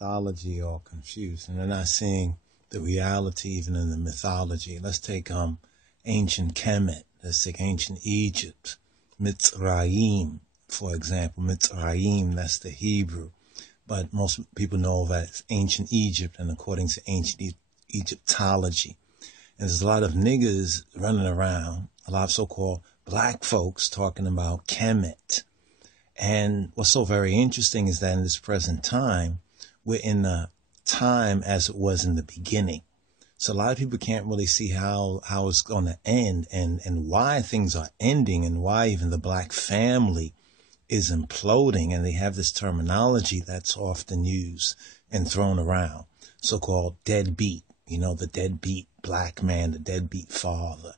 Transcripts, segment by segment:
mythology all confused, and they're not seeing the reality even in the mythology. Let's take ancient Kemet. Let's take ancient Egypt, Mitzrayim, for example. Mitzrayim, that's the Hebrew, but most people know that it's ancient Egypt, and according to ancient Egyptology. And there's a lot of niggers running around, a lot of so-called black folks talking about Kemet. And what's so very interesting is that in this present time, we're in a time as it was in the beginning. So a lot of people can't really see how it's going to end and why things are ending and why even the black family is imploding. And they have this terminology that's often used and thrown around, so-called deadbeat, the deadbeat black man, the deadbeat father,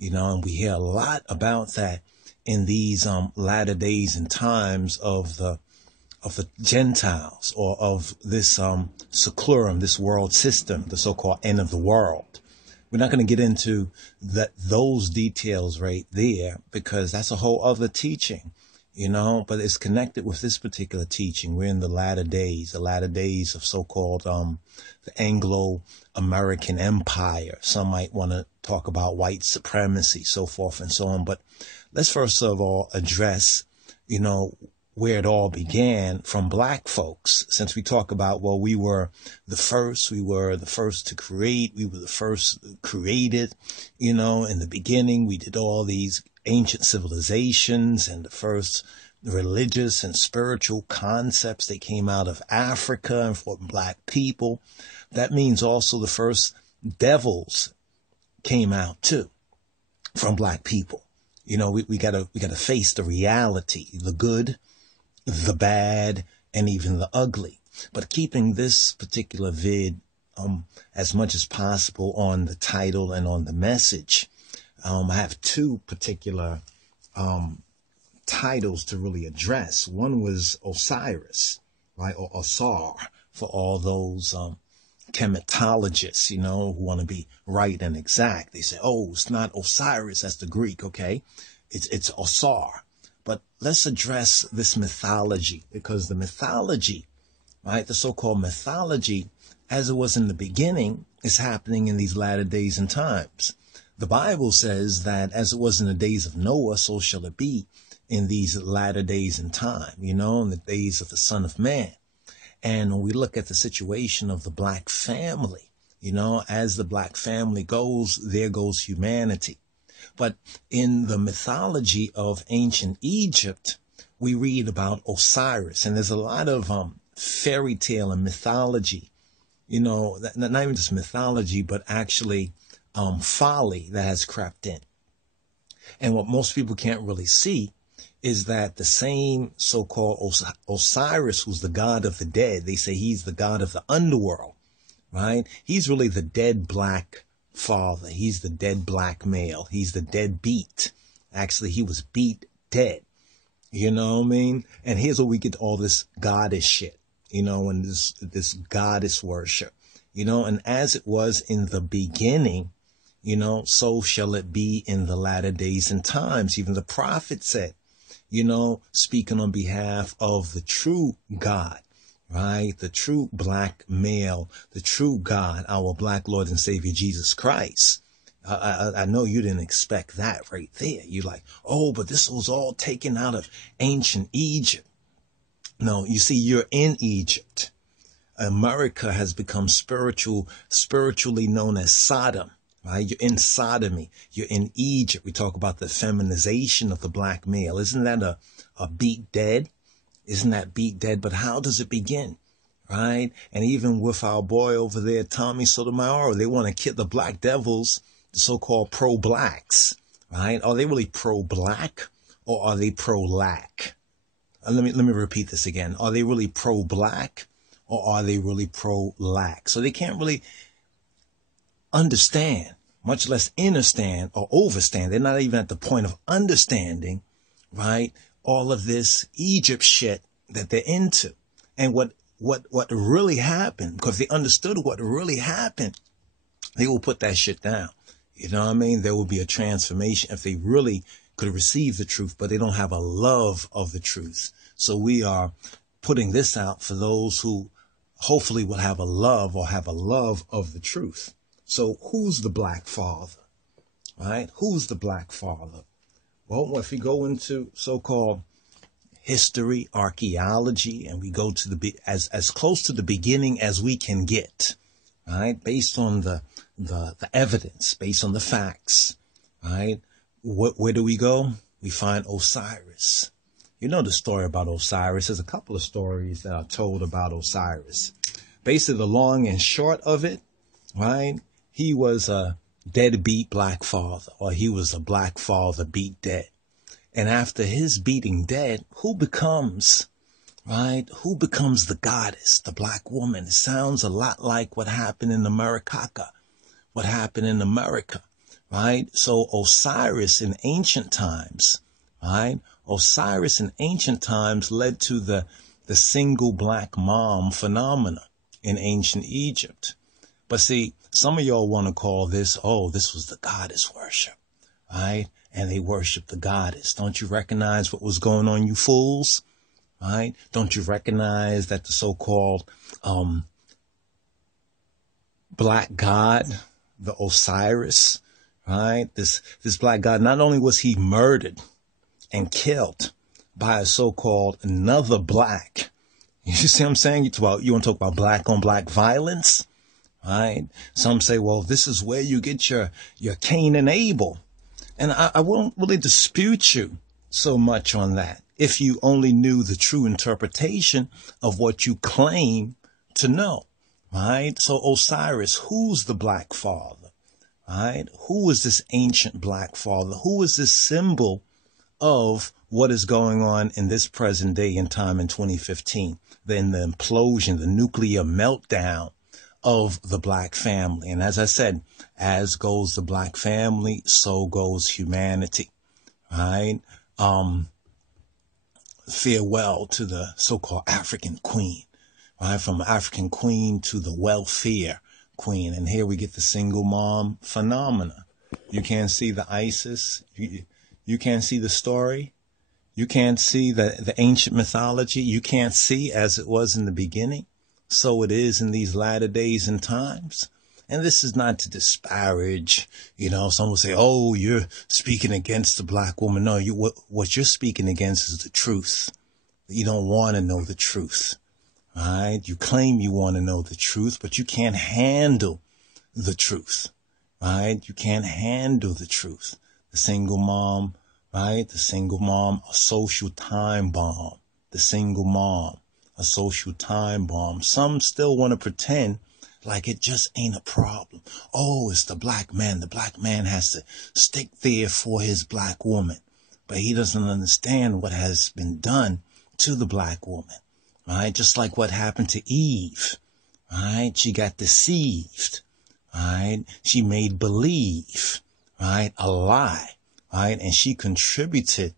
and we hear a lot about that in these latter days and times of the Gentiles, or of this seclurum, this world system, the so-called end of the world. We're not going to get into those details right there, because that's a whole other teaching, but it's connected with this particular teaching. We're in the latter days of so-called the Anglo-American Empire. Some might want to talk about white supremacy, so forth and so on. But let's first of all address, where it all began from black folks. Since we talk about, we were the first to create, we were the first created, in the beginning, we did all these ancient civilizations and the first religious and spiritual concepts. They came out of Africa and for black people. That means also the first devils came out too from black people. We gotta face the reality, the good, the bad, and even the ugly. But keeping this particular vid as much as possible on the title and on the message, I have two particular titles to really address. One was OSIRIS, right, or Osar, for all those chematologists, who want to be right and exact. They say, it's not Osiris, that's the Greek, okay? It's Osar. But let's address this mythology, because the mythology, right, the so-called mythology, as it was in the beginning, is happening in these latter days and times. The Bible says that as it was in the days of Noah, so shall it be in these latter days and time, in the days of the Son of Man. And when we look at the situation of the black family, as the black family goes, there goes humanity. But in the mythology of ancient Egypt, we read about Osiris, and there's a lot of fairy tale and mythology, not even just mythology, but actually folly that has crept in. And what most people can't really see is that the same so-called Osiris, who's the god of the dead, they say he's the god of the underworld, right? He's really the dead black father. He's the dead black male. He's the deadbeat. Actually, he was beat dead. You know what I mean? And here's where we get all this goddess shit, and this goddess worship, and as it was in the beginning, so shall it be in the latter days and times. Even the prophet said, speaking on behalf of the true God, right? The true black male, the true God, our black Lord and Savior, Jesus Christ. I know you didn't expect that right there. You're like, but this was all taken out of ancient Egypt. No, you see, you're in Egypt. America has become spiritually known as Sodom. Right? You're in sodomy. You're in Egypt. We talk about the feminization of the black male. Isn't that a beat dead? Isn't that beat dead? But how does it begin? Right? And even with our boy over there, Tommy Sotomayor, they want to kill the black devils, the so-called pro-blacks. Right? Are they really pro-black or are they pro-lack? Let me repeat this again. Are they really pro-black or are they really pro-lack? So they can't really understand, much less understand or overstand. They're not even at the point of understanding, right? All of this Egypt shit that they're into. And what really happened, because they understood what really happened, they will put that shit down. You know what I mean? There will be a transformation if they really could receive the truth, but they don't have a love of the truth. So we are putting this out for those who hopefully will have a love of the truth. So who's the black father, right? Who's the black father? Well, if we go into so-called history, archaeology, and we go to as close to the beginning as we can get, right? Based on the evidence, based on the facts, right? Where do we go? We find Osiris. You know the story about Osiris. There's a couple of stories that are told about Osiris. Basically, the long and short of it, right? He was a deadbeat black father, or he was a black father beat dead. And after his beating dead, who becomes, right? Who becomes the goddess, the black woman? It sounds a lot like what happened in America, right? So Osiris in ancient times, right? Osiris in ancient times led to the single black mom phenomena in ancient Egypt. But see, some of y'all want to call this, oh, this was the goddess worship, right? And they worship the goddess. Don't you recognize what was going on, you fools? Right? Don't you recognize that the so-called black god, the Osiris, right? This black god, not only was he murdered and killed by a so-called another black. You see what I'm saying? You want to talk about black on black violence, right? Some say, well, this is where you get your Cain and Abel. And I won't really dispute you so much on that if you only knew the true interpretation of what you claim to know, right? So Osiris, who's the black father, right? Who is this ancient black father? Who is this symbol of what is going on in this present day in time in 2015? Then the implosion, the nuclear meltdown of the black family. And as I said, as goes the black family, so goes humanity, right? Farewell to the so-called African queen, right? From African queen to the welfare queen. And here we get the single mom phenomena. You can't see the Isis. You can't see the story. You can't see the ancient mythology. You can't see as it was in the beginning. So it is in these latter days and times. And this is not to disparage, some will say, oh, you're speaking against the black woman. No, what you're speaking against is the truth. You don't want to know the truth, right? You claim you want to know the truth, but you can't handle the truth, right? You can't handle the truth. The single mom, right? The single mom, a social time bomb. The single mom, a social time bomb. Some still want to pretend like it just ain't a problem. Oh, it's the black man. The black man has to stick there for his black woman. But he doesn't understand what has been done to the black woman, right? Just like what happened to Eve, right? She got deceived, right? She made believe, right? A lie, right? And she contributed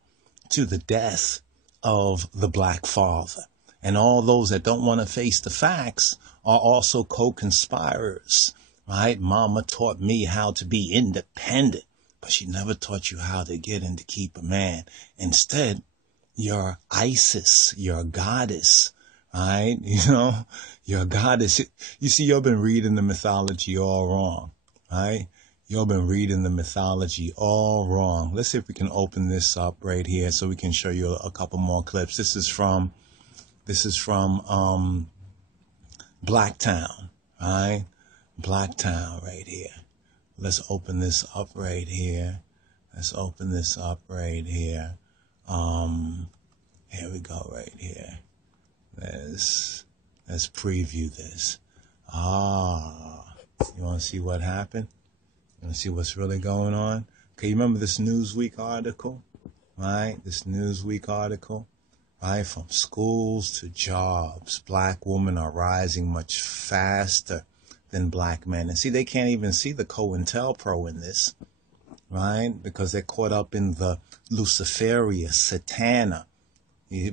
to the death of the black father. And all those that don't want to face the facts are also co-conspirators, right? Mama taught me how to be independent, but she never taught you how to get and to keep a man. Instead, your Isis, your goddess, right? Your goddess. You see, you've been reading the mythology all wrong, right? You've been reading the mythology all wrong. Let's see if we can open this up right here so we can show you a couple more clips. This is from Blacktown, right? Blacktown right here. Let's open this up right here. Here we go right here. Let's preview this. You want to see what happened? You want to see what's really going on? Okay, you remember this Newsweek article, right? Right, from schools to jobs, black women are rising much faster than black men. And see, they can't even see the COINTELPRO in this, right? Because they're caught up in the Luciferia, Satana.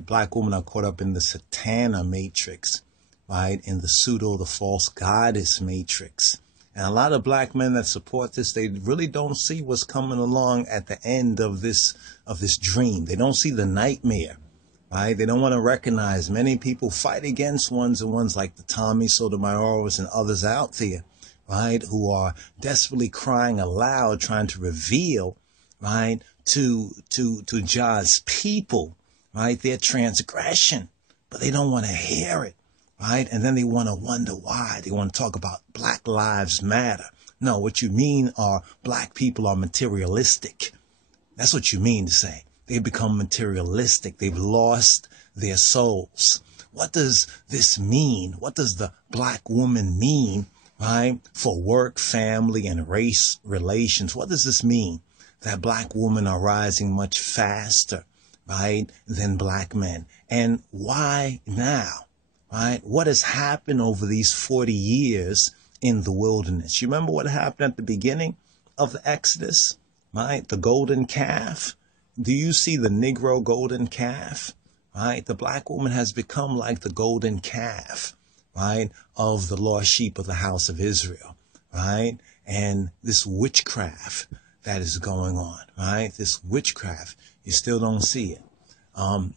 Black women are caught up in the Satana matrix, right? In the false goddess matrix. And a lot of black men that support this, they really don't see what's coming along at the end of this dream. They don't see the nightmare. right? They don't want to recognize. Many people fight against ones like the Tommy Sotomayoros and others out there, right, who are desperately crying aloud, trying to reveal, right, to Jah's people, right, their transgression, but they don't want to hear it, right? And then they want to wonder why. They want to talk about Black Lives Matter. No, what you mean are black people are materialistic. That's what you mean to say. They've become materialistic. They've lost their souls. What does this mean? What does the black woman mean, right, for work, family, and race relations? What does this mean? That black women are rising much faster, right, than black men. And why now, right? What has happened over these 40 years in the wilderness? You remember what happened at the beginning of the Exodus, right? The golden calf. Do you see the Negro golden calf, right? The black woman has become like the golden calf, right, of the lost sheep of the house of Israel, right? And this witchcraft that is going on, right? This witchcraft, you still don't see it.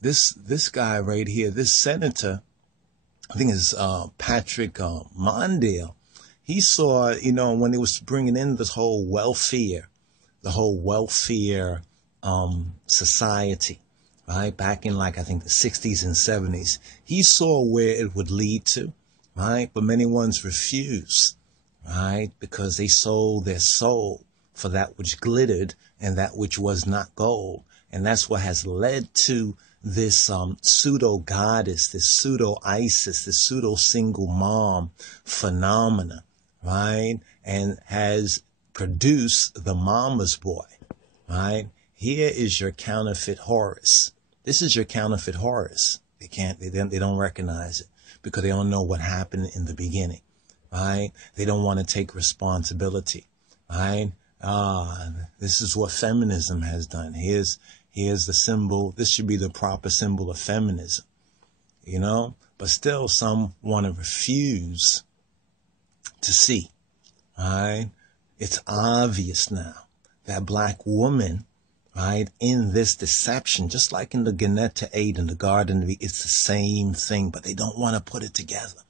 This guy right here, this senator, I think it's Patrick Mondale. He saw, when he was bringing in this whole welfare, society, right, back in I think the 60s and 70s, he saw where it would lead to, right? But many ones refused, right, because they sold their soul for that which glittered and that which was not gold. And that's what has led to this pseudo goddess, this pseudo Isis, this pseudo single mom phenomena, right? And has produced the mama's boy, right? Here is your counterfeit Horus. This is your counterfeit Horus. They don't recognize it because they don't know what happened in the beginning, right? They don't want to take responsibility, right? This is what feminism has done. Here's the symbol. This should be the proper symbol of feminism, but still some want to refuse to see, right? It's obvious now that black woman, right, in this deception, just like in the Geneta 8 in the Garden, it's the same thing, but they don't want to put it together.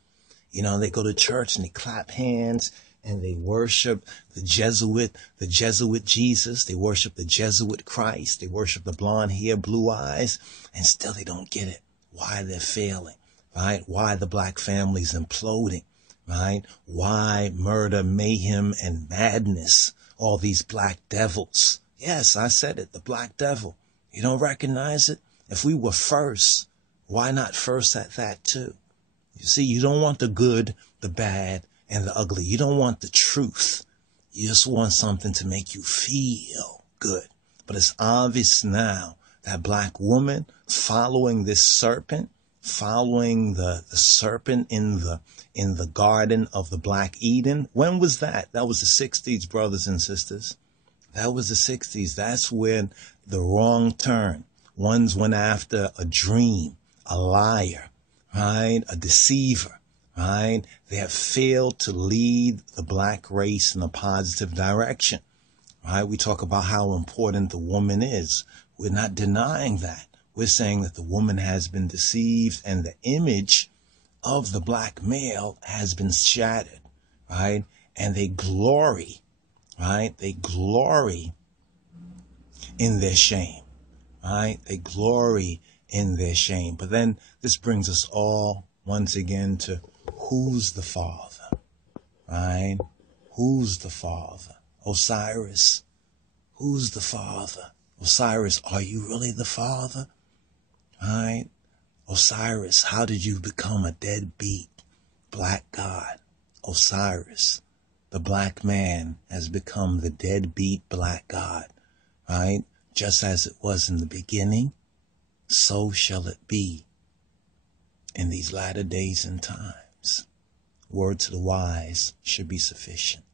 They go to church and they clap hands and they worship the Jesuit Jesus. They worship the Jesuit Christ. They worship the blonde hair, blue eyes, and still they don't get it. Why they're failing, right? Why the black family's imploding, right? Why murder, mayhem, and madness, all these black devils. Yes, I said it, the black devil. You don't recognize it? If we were first, why not first at that too? You see, you don't want the good, the bad, and the ugly. You don't want the truth. You just want something to make you feel good. But it's obvious now that black woman following this serpent, following the serpent in the garden of the Black Eden. When was that? That was the 60s, brothers and sisters. That was the 60s. That's when the wrong turn. Ones went after a dream, a liar, right? A deceiver, right? They have failed to lead the black race in a positive direction, right? We talk about how important the woman is. We're not denying that. We're saying that the woman has been deceived and the image of the black male has been shattered, right? And they glory, right? They glory in their shame, right? They glory in their shame. But then this brings us all once again to who's the father, right? Who's the father? Osiris. Who's the father? Osiris, are you really the father? Right? Osiris, how did you become a deadbeat black god? Osiris, the black man, has become the deadbeat black god, right? Just as it was in the beginning, so shall it be in these latter days and times. Word to the wise should be sufficient.